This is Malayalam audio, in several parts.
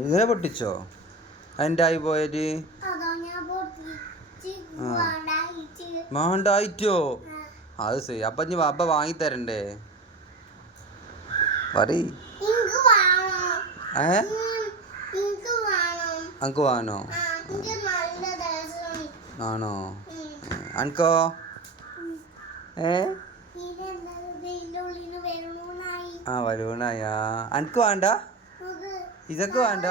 ഇതിനെ പൊട്ടിച്ചോ? അതിൻ്റെ ആയി പോയത് വേണ്ടായിട്ടോ? അത് ശരി. അപ്പം ഇനി അപ്പ വാങ്ങിത്തരണ്ടേ? പറയ്. അനക്ക് വേണോ? ആണോ? അനക്കോ? ബലൂണായാ? അനക്ക് വേണ്ട? ഇതൊക്കെ വേണ്ട?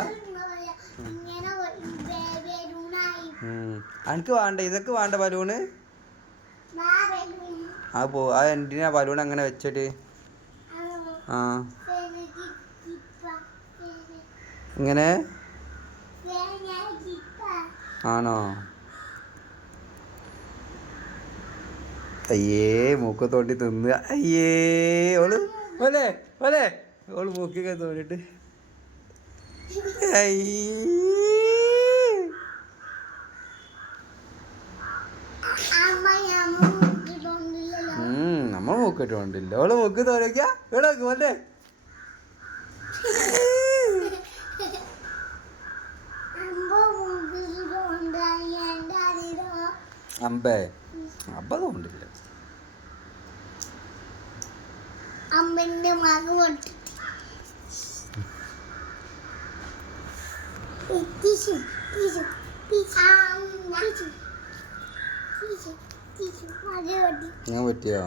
അനക്ക് വേണ്ട? ഇതൊക്കെ വേണ്ട ബലൂണ്? അത് എന്തിനാ ബലൂൺ അങ്ങനെ വെച്ചിട്ട്? ആ ഇങ്ങനെ ആണോ? അയ്യേ മൂക്ക തോണ്ടി തിന്നുക. അയ്യേ ഓള് പോലെ പോലെ ഓള് മൂക്കൊക്കെ തോന്നിട്ട് നമ്മൾ മൂക്കിട്ട് കൊണ്ടില്ല. ഓള് മൂക്ക് തോന്നിക്ക ഇവിടെ പോലെ അമ്പേ അമ്പ തോണ്ടില്ല. അമ്മന്റെ മകൻ ഞാൻ പറ്റിയോ?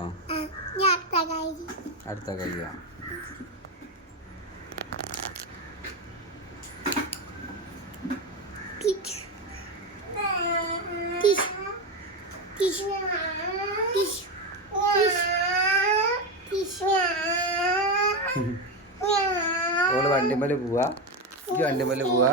അടുത്ത കയ്യോ? ഓള് വണ്ടിമേല് പോവാ? ഈ വണ്ടിമേല് പോവാ?